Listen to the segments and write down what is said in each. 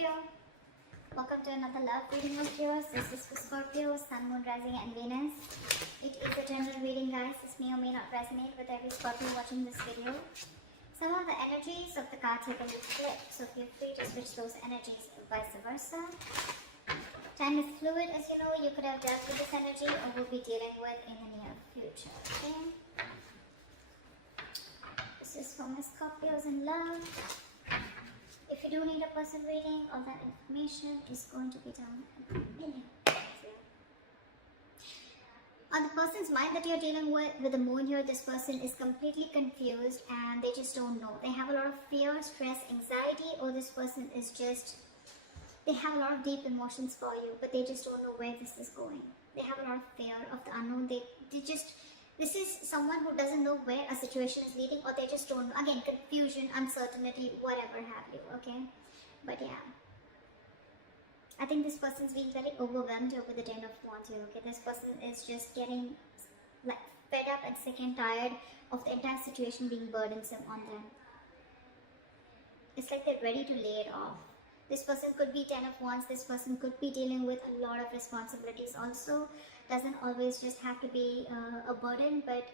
Scorpio, welcome to another love reading of yours. This is for Scorpio, Sun, Moon, Rising and Venus. It is a general reading, guys. This may or may not resonate with every Scorpio watching this video. Some of the energies of the cards have been flipped, so feel free to switch those energies vice versa. Time is fluid, as you know. You could have dealt with this energy or will be dealing with in the near future. Okay? This is for my Scorpios in love. If you do need a person reading, all that information is going to be down below. On the person's mind that you're dealing with the moon here, this person is completely confused and they just don't know. They have a lot of fear, stress, anxiety, or this person is just, they have a lot of deep emotions for you, but they just don't know where this is going. They have a lot of fear of the unknown. This is someone who doesn't know where a situation is leading, or they just don't know. Again, confusion, uncertainty, whatever have you, okay? But yeah. I think this person's being very overwhelmed here with the 10 of Wands here, okay? This person is just getting like fed up and sick and tired of the entire situation being burdensome on them. It's like they're ready to lay it off. This person could be 10 of Wands. This person could be dealing with a lot of responsibilities also. Doesn't always just have to be a burden, but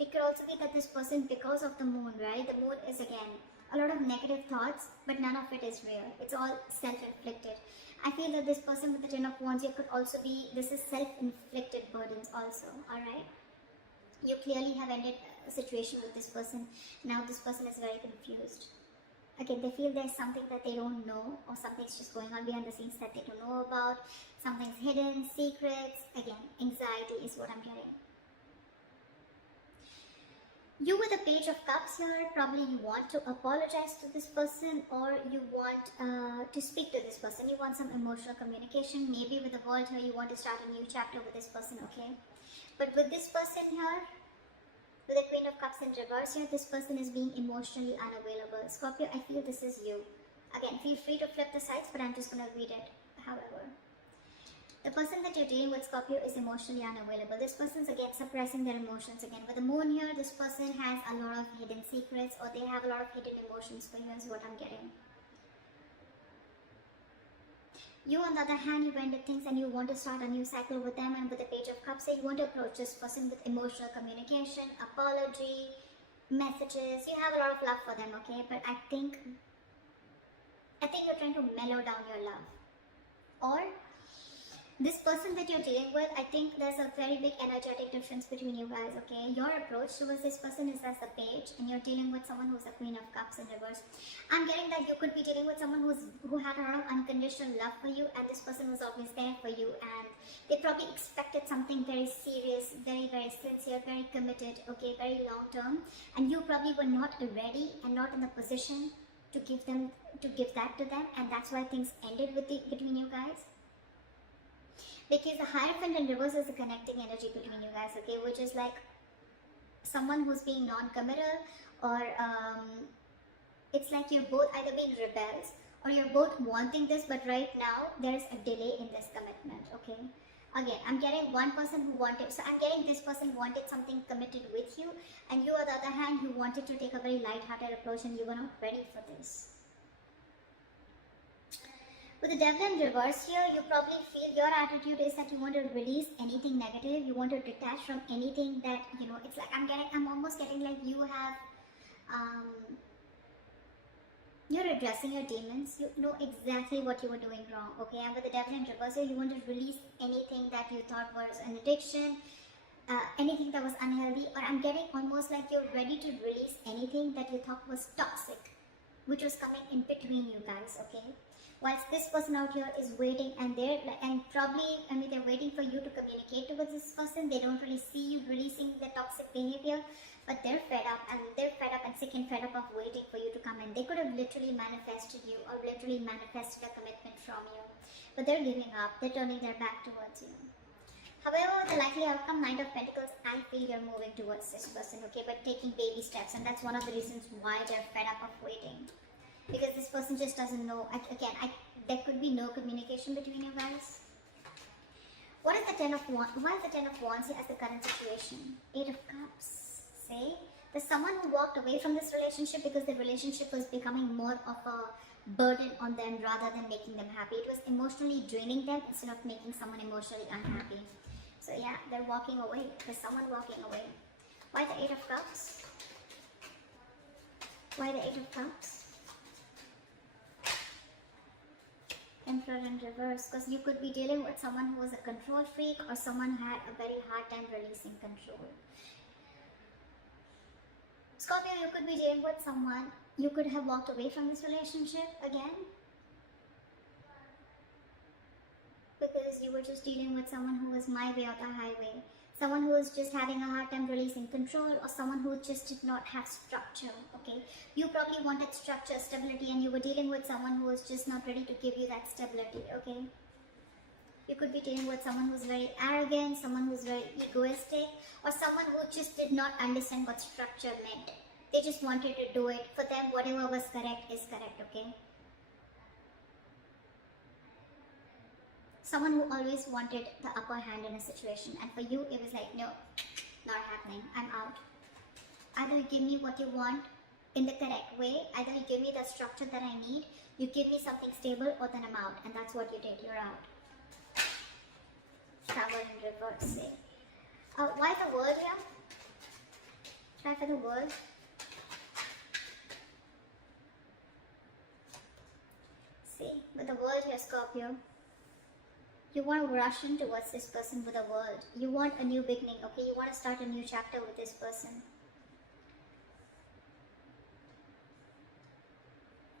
it could also be that this person, because of the moon, right? The moon is again a lot of negative thoughts, but none of it is real. It's all self-inflicted. I feel that this person with the 10 of Wands here could also be, this is self-inflicted burdens also, alright? You clearly have ended a situation with this person. Now this person is very confused. Again, they feel there's something that they don't know, or something's just going on behind the scenes that they don't know about. Something's hidden, secrets. Again, anxiety is what I'm getting. You with the Page of Cups here, probably you want to apologize to this person, or you want to speak to this person. You want some emotional communication. Maybe with the World here, you want to start a new chapter with this person, okay? But with this person here, with the Queen of Cups in reverse here, this person is being emotionally unavailable. Scorpio, I feel this is you. Again, feel free to flip the sides, but I'm just going to read it. However, the person that you're dealing with, Scorpio, is emotionally unavailable. This person's again suppressing their emotions again. With the moon here, this person has a lot of hidden secrets, or they have a lot of hidden emotions for you, is what I'm getting. You, on the other hand, you ended things and you want to start a new cycle with them, and with the Page of Cups, you want to approach this person with emotional communication, apology, messages. You have a lot of love for them, okay? But I think you're trying to mellow down your love. Or this person that you're dealing with, I think there's a very big energetic difference between you guys, okay? Your approach towards this person is as the Page, and you're dealing with someone who's a Queen of Cups in reverse. I'm getting that you could be dealing with someone who had a lot of unconditional love for you, and this person was always there for you, and they probably expected something very serious, very, very sincere, very committed, okay, very long term, and you probably were not ready and not in the position to give that to them, and that's why things ended between you guys. Because the Hierophant in reverse is the connecting energy between you guys, okay, which is like someone who's being non-committal, or it's like you're both either being rebels or you're both wanting this, but right now there is a delay in this commitment, okay? Again, I'm getting one person who wanted, so I'm getting this person wanted something committed with you, and you, on the other hand, you wanted to take a very light-hearted approach and you were not ready for this. With the Devil in reverse here, you probably feel your attitude is that you want to release anything negative. You want to detach from anything that, you know, it's like I'm almost getting like you have, you're addressing your demons. You know exactly what you were doing wrong, okay? And with the Devil in reverse here, you want to release anything that you thought was an addiction, anything that was unhealthy, or I'm getting almost like you're ready to release anything that you thought was toxic, which was coming in between you guys, okay? Whilst this person out here is waiting, and they're waiting for you to communicate with this person. They don't really see you releasing the toxic behavior, but they're fed up and sick and fed up of waiting for you to come in. They could have literally manifested you, or literally manifested a commitment from you, but they're giving up. They're turning their back towards you. However, the likely outcome, Knight of Pentacles, I feel you're moving towards this person, okay, but taking baby steps, and that's one of the reasons why they're fed up of waiting. Because this person just doesn't know. There could be no communication between you guys. What is the 10 of Wands? Why is the 10 of Wands here as the current situation? 8 of Cups. Say, There's someone who walked away from this relationship because the relationship was becoming more of a burden on them rather than making them happy. It was emotionally draining them instead of making someone emotionally unhappy. So yeah, they're walking away. There's someone walking away. Why the 8 of Cups? Why the 8 of Cups? Emperor in reverse, because you could be dealing with someone who was a control freak or someone who had a very hard time releasing control. Scorpio, you could be dealing with someone, you could have walked away from this relationship again because you were just dealing with someone who was my way or the highway. Someone who was just having a hard time releasing control, or someone who just did not have structure, okay? You probably wanted structure, stability, and you were dealing with someone who was just not ready to give you that stability, okay? You could be dealing with someone who's very arrogant, someone who's very egoistic, or someone who just did not understand what structure meant. They just wanted to do it. For them, whatever was correct is correct, okay? Someone who always wanted the upper hand in a situation, and for you it was like, no, not happening, I'm out. Either you give me what you want in the correct way, either you give me the structure that I need, you give me something stable, or then I'm out. And that's what you did, you're out. Tower in reverse, say. Why the world here? Try for the world. See, with the world here, Scorpio, you want to rush in towards this person with the world. You want a new beginning, okay? You want to start a new chapter with this person.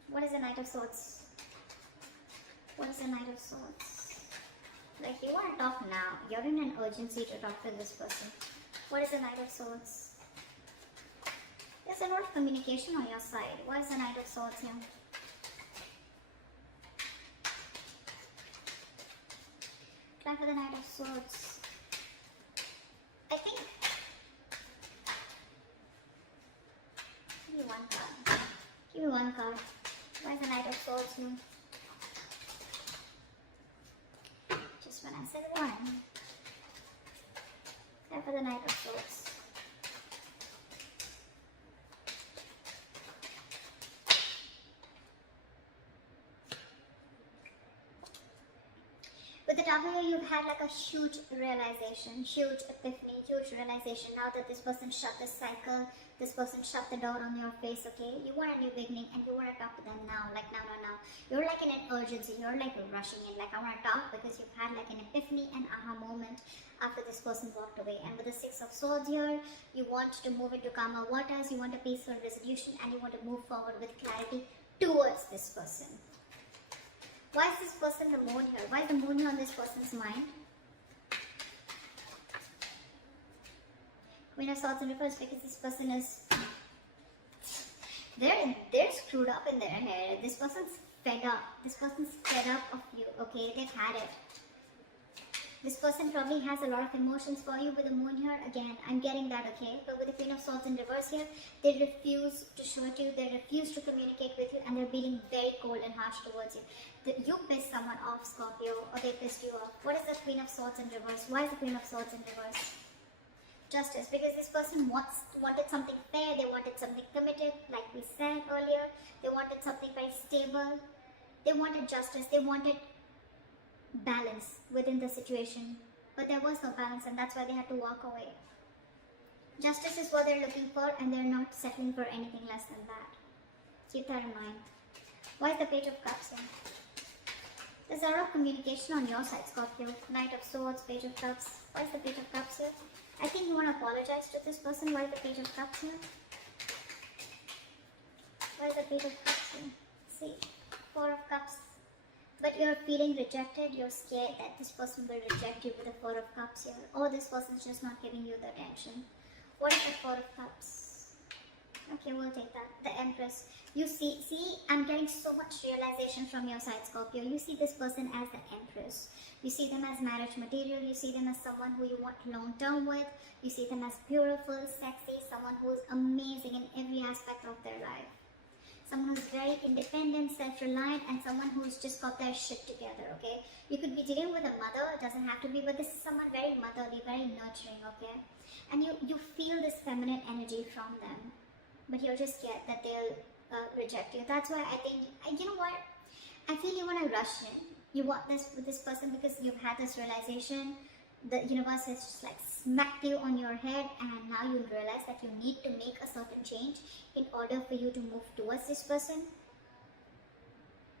What is the Knight of Swords? What is the Knight of Swords? Like, you want to talk now. You're in an urgency to talk to this person. What is the Knight of Swords? There's a lot of communication on your side. What is the Knight of Swords here? Try for the Knight of Swords. I think. Give me one card. Give me one card. Why is the Knight of Swords here? Just when I said one. Try for the Knight of Swords. With the Tower, you've had like a huge realization, huge epiphany, huge realization. Now that this person shut the cycle, this person shut the door on your face, okay? You want a new beginning and you want to talk to them now, like now. You're like in an urgency, you're like rushing in, like I want to talk because you've had like an epiphany and aha moment after this person walked away. And with the 6 of Swords here, you want to move into calmer waters, you want a peaceful resolution, and you want to move forward with clarity towards this person. Why is this person the moon here? Why is the moon here on this person's mind? Queen of Swords in reverse, because this person is... They're screwed up in their head. This person's fed up. This person's fed up of you, okay? They've had it. This person probably has a lot of emotions for you with the moon here. Again, I'm getting that, okay? But with the Queen of Swords in reverse here, they refuse to show it to you, they refuse to communicate with you, and they're being very cold and harsh towards you. You pissed someone off, Scorpio, or they pissed you off. What is the Queen of Swords in reverse? Why is the Queen of Swords in reverse? Justice, because this person wanted something fair, they wanted something committed, like we said earlier. They wanted something very stable. They wanted justice, they wanted balance within the situation, but there was no balance, and that's why they had to walk away. Justice is what they're looking for, and they're not settling for anything less than that. Keep that in mind. Why is the Page of Cups here? There's a lot of communication on your side, Scorpio. Knight of Swords, Page of Cups. Why is the Page of Cups here? I think you want to apologize to this person. Why is the Page of Cups here? Why is the Page of Cups here? See, 4 of Cups. But you're feeling rejected, you're scared that this person will reject you with the 4 of Cups here. Or this person's just not giving you the attention. What is the 4 of Cups? Okay, we'll take that. The Empress. You see, I'm getting so much realization from your side, Scorpio. You see this person as the Empress. You see them as marriage material. You see them as someone who you want long term with. You see them as beautiful, sexy, someone who is amazing in every aspect of their life. someone who's very independent, self-reliant, and someone who's just got their shit together, okay? You could be dealing with a mother, it doesn't have to be, but this is someone very motherly, very nurturing, okay? And you feel this feminine energy from them, but you're just scared that they'll reject you. That's why I think, you know what? I feel you want to rush in. You want this with this person because you've had this realization. The universe has just like smacked you on your head, and now you realize that you need to make a certain change in order for you to move towards this person.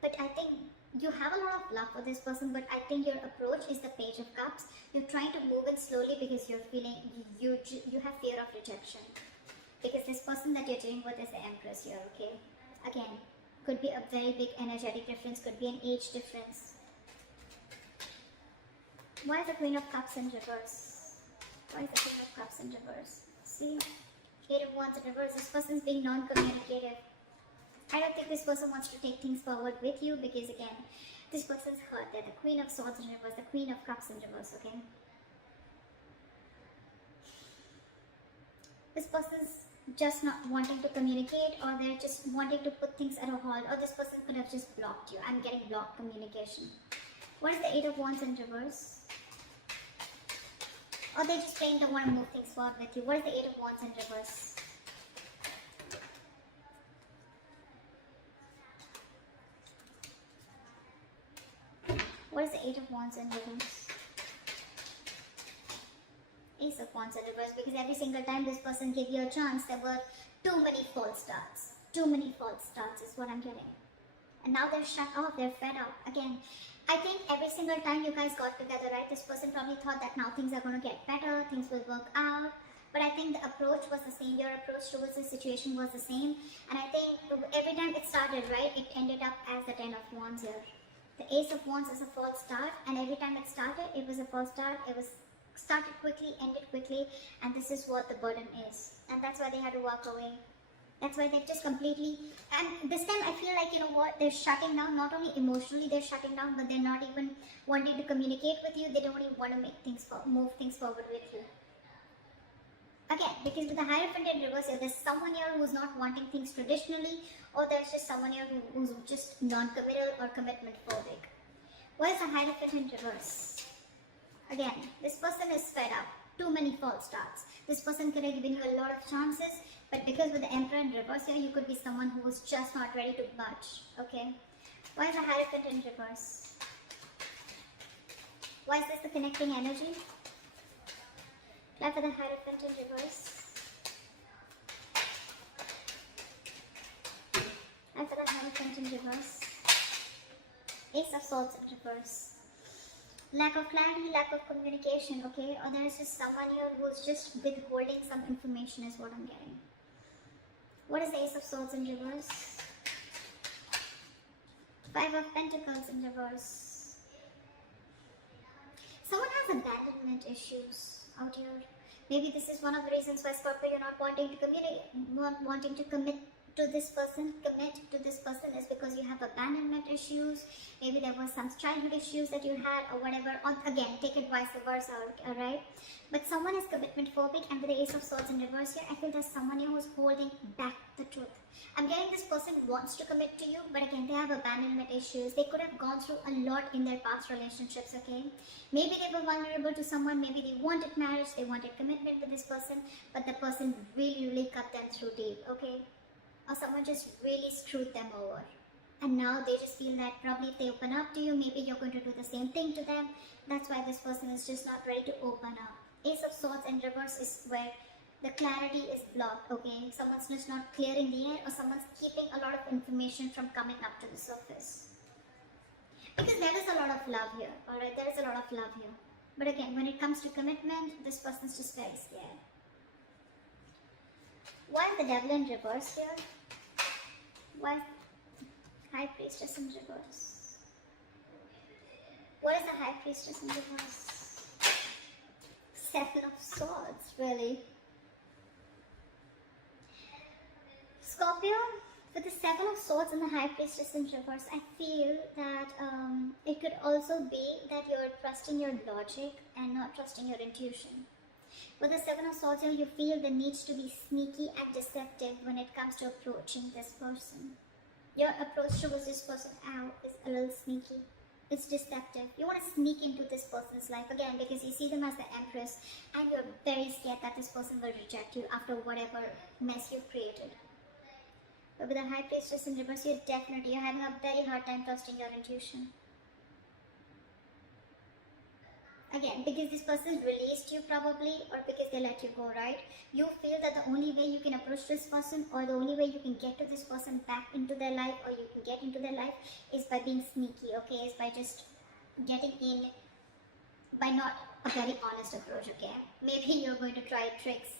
But I think you have a lot of love for this person, but I think your approach is the Page of Cups. You're trying to move in slowly because you're feeling you have fear of rejection. Because this person that you're dealing with is the Empress here, okay? Again, could be a very big energetic difference, could be an age difference. Why is the Queen of Cups in reverse? Why is the Queen of Cups in reverse? See? 8 of Wands in reverse. This person is being non-communicative. I don't think this person wants to take things forward with you because, again, this person's hurt. They're the Queen of Swords in reverse, the Queen of Cups in reverse, okay? This person's just not wanting to communicate, or they're just wanting to put things at a halt, or this person could have just blocked you. I'm getting blocked communication. What is the 8 of Wands in reverse? Or they just plain don't want to move things forward with you. What is the 8 of Wands in reverse? What is the 8 of Wands in reverse? Ace of Wands in reverse, because every single time this person gave you a chance, there were too many false starts. Too many false starts is what I'm getting. And now they're shut off, they're fed up. Again, I think every single time you guys got together, right, this person probably thought that now things are going to get better, things will work out. But I think the approach was the same, your approach towards the situation was the same. And I think every time it started, right, it ended up as the 10 of Wands here. The Ace of Wands is a false start, and every time it started, it was a false start. It was started quickly, ended quickly, and this is what the burden is. And that's why they had to walk away. That's why they've just completely, and this time I feel like, you know what, they're shutting down. Not only emotionally they're shutting down, but they're not even wanting to communicate with you. They don't even want to make things, move things forward with you. Again, because with the Hierophant in reverse, there's someone here who's not wanting things traditionally, or there's just someone here who's just non-committal or commitment phobic. What is the Hierophant in reverse? Again, this person is fed up. Too many false starts. This person could have given you a lot of chances, but because with the Emperor in reverse here, you could be someone who was just not ready to budge. Okay? Why is the Hierophant in reverse? Why is this the connecting energy? Try for the Hierophant in reverse. Try for the Hierophant in reverse. Ace of Swords in reverse. Lack of clarity, lack of communication, okay? Or there's just someone here who's just withholding some information is what I'm getting. What is the Ace of Swords in reverse? 5 of Pentacles in reverse. Someone has abandonment issues out here. Maybe this is one of the reasons why, Scorpio, you're not wanting to communicate, not wanting to commit to this person, is because you have abandonment issues. Maybe there were some childhood issues that you had or whatever. Or again, take it vice versa, alright? But someone is commitment phobic, and with the Ace of Swords in reverse here, I feel there's someone here who's holding back the truth. I'm getting this person wants to commit to you, but again, they have abandonment issues. They could have gone through a lot in their past relationships, okay? Maybe they were vulnerable to someone, maybe they wanted marriage, they wanted commitment with this person, but the person really cut them through deep, okay? Or someone just really screwed them over. And now they just feel that probably if they open up to you, maybe you're going to do the same thing to them. That's why this person is just not ready to open up. Ace of Swords in reverse is where the clarity is blocked, okay? Someone's just not clearing the air, or someone's keeping a lot of information from coming up to the surface. Because there is a lot of love here, alright? There is a lot of love here. But again, when it comes to commitment, this person's just very scared. Why is the Devil in reverse here? Why is High Priestess in reverse? What is the High Priestess in reverse? 7 of Swords, really? Scorpio, with the 7 of Swords and the High Priestess in reverse, I feel that it could also be that you're trusting your logic and not trusting your intuition. With the 7 of Swords here, you feel the need to be sneaky and deceptive when it comes to approaching this person. Your approach towards this person out is a little sneaky. It's deceptive. You want to sneak into this person's life again because you see them as the empress and you're very scared that this person will reject you after whatever mess you've created. But with the high priestess in reverse, you're having a very hard time trusting your intuition. Again, because this person released you probably, or because they let you go, right? You feel that the only way you can approach this person, or the only way you can get to this person back into their life, or you can get into their life, is by being sneaky, okay? Is by just getting in, by not a very honest approach, okay? Maybe you're going to try tricks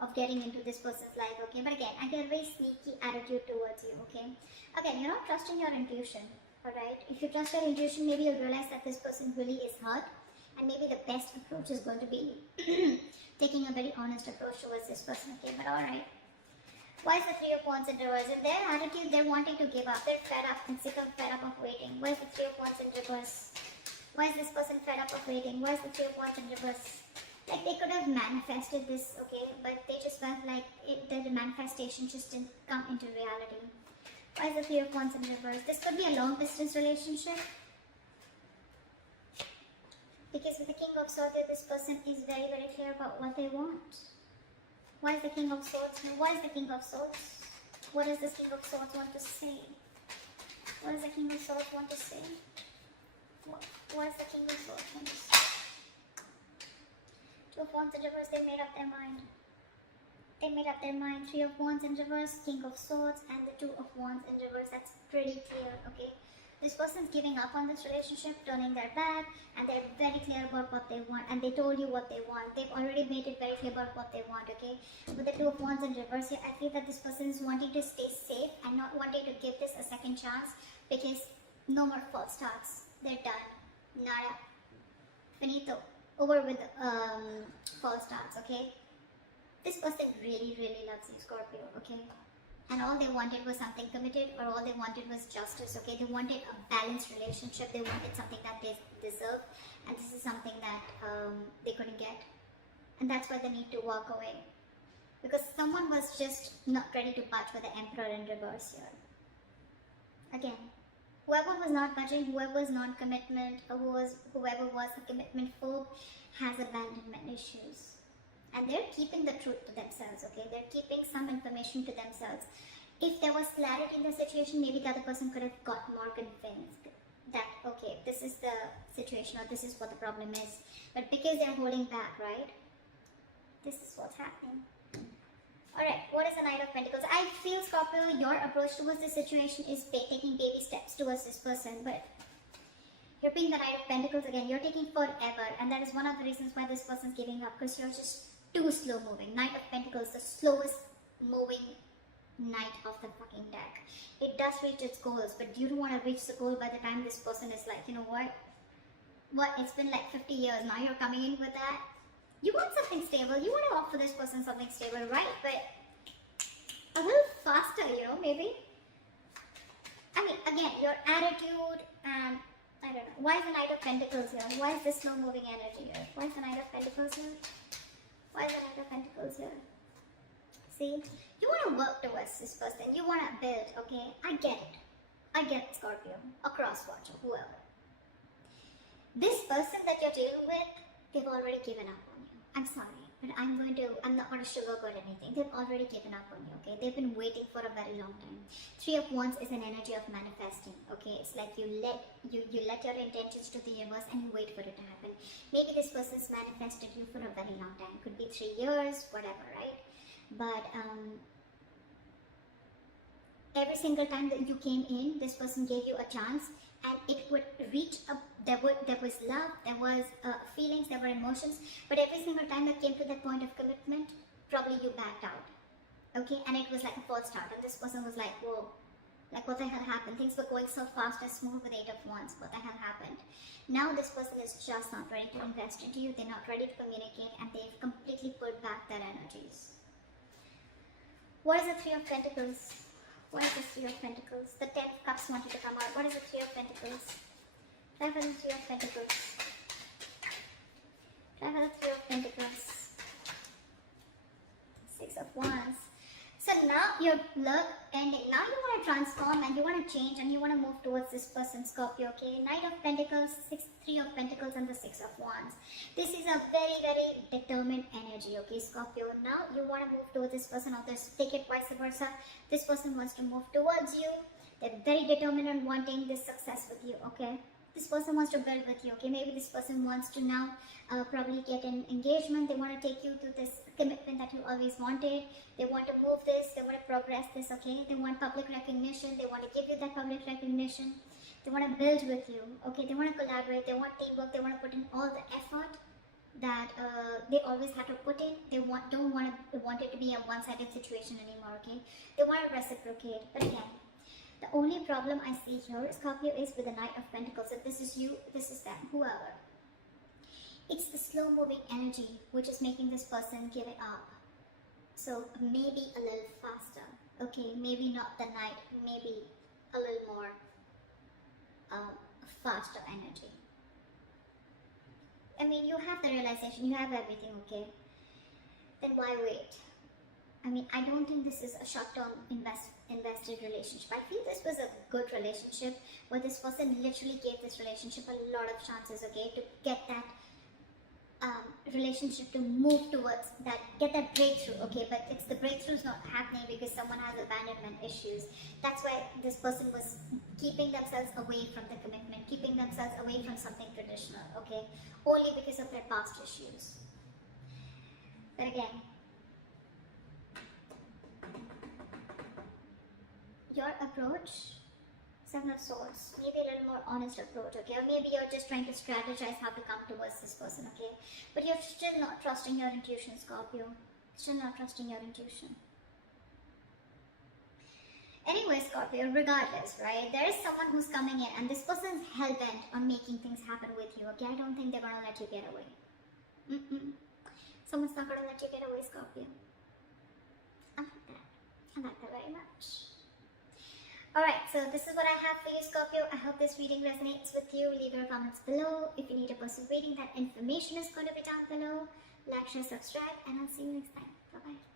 of getting into this person's life, okay? But again, I get a very sneaky attitude towards you, okay? Again, you're not trusting your intuition, alright? If you trust your intuition, maybe you'll realize that this person really is hurt. And maybe the best approach is going to be taking a very honest approach towards this person, okay? But alright. Why is the Three of Wands in reverse? In their attitude, they're wanting to give up. They're fed up and sick of fed up of waiting. Why is the Three of Wands in reverse? Why is this person fed up of waiting? Why is the Three of Wands in reverse? Like they could have manifested this, okay? But they just felt like the manifestation just didn't come into reality. Why is the Three of Wands in reverse? This could be a long distance relationship. Because with the King of Swords, this person is very, very clear about what they want. Why is the King of Swords? Why is the King of Swords? What does this King of Swords want to say? What does the King of Swords want to say? What does the King of Swords want to say? Two of Wands in reverse, they made up their mind. They made up their mind. Three of Wands in reverse, King of Swords, and the Two of Wands in reverse. That's pretty clear, okay? This person's giving up on this relationship, turning their back, and they're very clear about what they want, and they told you what they want. They've already made it very clear about what they want, okay? With the Two of Wands in reverse here, I feel that this person is wanting to stay safe and not wanting to give this a second chance because no more false starts. They're done. Nada. Finito. Over with false starts, okay? This person really, really loves you, Scorpio, okay? And all they wanted was something committed, or all they wanted was justice, okay? They wanted a balanced relationship. They wanted something that they deserve, and this is something that they couldn't get. And that's why they need to walk away. Because someone was just not ready to budge with the Emperor in reverse here. Again, whoever was not budging, whoever was non-commitment, or whoever was a commitment phobe has abandonment issues. And they're keeping the truth to themselves, okay? They're keeping some information to themselves. If there was clarity in the situation, maybe the other person could have got more convinced that, okay, this is the situation or this is what the problem is. But because they're holding back, right? This is what's happening. Alright, what is the Knight of Pentacles? I feel, Scorpio, your approach towards this situation is taking baby steps towards this person, but you're being the Knight of Pentacles again. You're taking forever, and that is one of the reasons why this person's giving up, because you're just too slow moving. Knight of Pentacles, the slowest moving knight of the fucking deck. It does reach its goals, but you don't want to reach the goal by the time this person is like, you know what? It's been like 50 years, now you're coming in with that? You want something stable, you want to offer this person something stable, right? But a little faster, you know, maybe? I mean, again, your attitude and, I don't know, why is the Knight of Pentacles here? Why is this slow moving energy here? Why is the Knight of Pentacles here? Why is the Knight of Pentacles here? See? You want to work towards this person. You want to build, okay? I get it. I get it, Scorpio. A cross-watcher, whoever. This person that you're dealing with, they've already given up on you. I'm sorry, but I'm not going to sugarcoat anything. They've already given up on you, okay? They've been waiting for a very long time. Three of Wands is an energy of manifesting, okay? It's like you let your intentions to the universe and you wait for it to happen. Maybe this person's manifested you for a very long time. Could be 3 years, whatever, right? But every single time that you came in, this person gave you a chance, and it would reach up. There was love, there was feelings, there were emotions, but every single time it came to that point of commitment, probably you backed out, okay? And it was like a false start, and this person was like, whoa, like what the hell happened? Things were going so fast and smooth with Eight of Wands. What the hell happened? Now this person is just not ready to invest into you. They're not ready to communicate, and they've completely pulled back their energies. What is the Three of Pentacles? What is the Three of Pentacles? The 10 of Cups wanted to come out. What is the Three of Pentacles? Try for the Three of Pentacles. Try for the Three of Pentacles. Six of Wands. So now your luck ending. Now you want to transform and you want to change and you want to move towards this person, Scorpio, okay? Knight of Pentacles, Three of Pentacles and the Six of Wands. This is a very, very determined energy, okay, Scorpio? Now you want to move towards this person, or take it vice versa. This person wants to move towards you. They're very determined on wanting this success with you, okay? This person wants to build with you, okay? Maybe this person wants to now probably get an engagement. They want to take you to this commitment that you always wanted. They want to move this. They want to progress this, okay? They want public recognition. They want to give you that public recognition. They want to build with you, okay? They want to collaborate. They want teamwork. They want to put in all the effort that they always have to put in. They don't want it to be a one-sided situation anymore, okay? They want to reciprocate. But again, the only problem I see here, Scorpio, is with the Knight of Pentacles. If this is you, this is them, whoever. It's the slow-moving energy which is making this person give it up. So maybe a little faster, okay? Maybe not the Knight, maybe a little more faster energy. I mean, you have the realization, you have everything, okay? Then why wait? I mean, I don't think this is a short-term invested relationship. I feel this was a good relationship where this person literally gave this relationship a lot of chances, okay, to get that relationship to move towards that, get that breakthrough, okay, but it's the breakthrough's not happening because someone has abandonment issues. That's why this person was keeping themselves away from the commitment, keeping themselves away from something traditional, okay, only because of their past issues. But again, your approach, Seven of Swords, maybe a little more honest approach, okay? Or maybe you're just trying to strategize how to come towards this person, okay? But you're still not trusting your intuition, Scorpio. Still not trusting your intuition. Anyway, Scorpio, regardless, right? There is someone who's coming in and this person's hell-bent on making things happen with you, okay? I don't think they're going to let you get away. Someone's not going to let you get away, Scorpio. I like that. I like that very much. Alright, so this is what I have for you, Scorpio. I hope this reading resonates with you. Leave your comments below. If you need a personal reading, that information is going to be down below. Like, share, subscribe, and I'll see you next time. Bye-bye.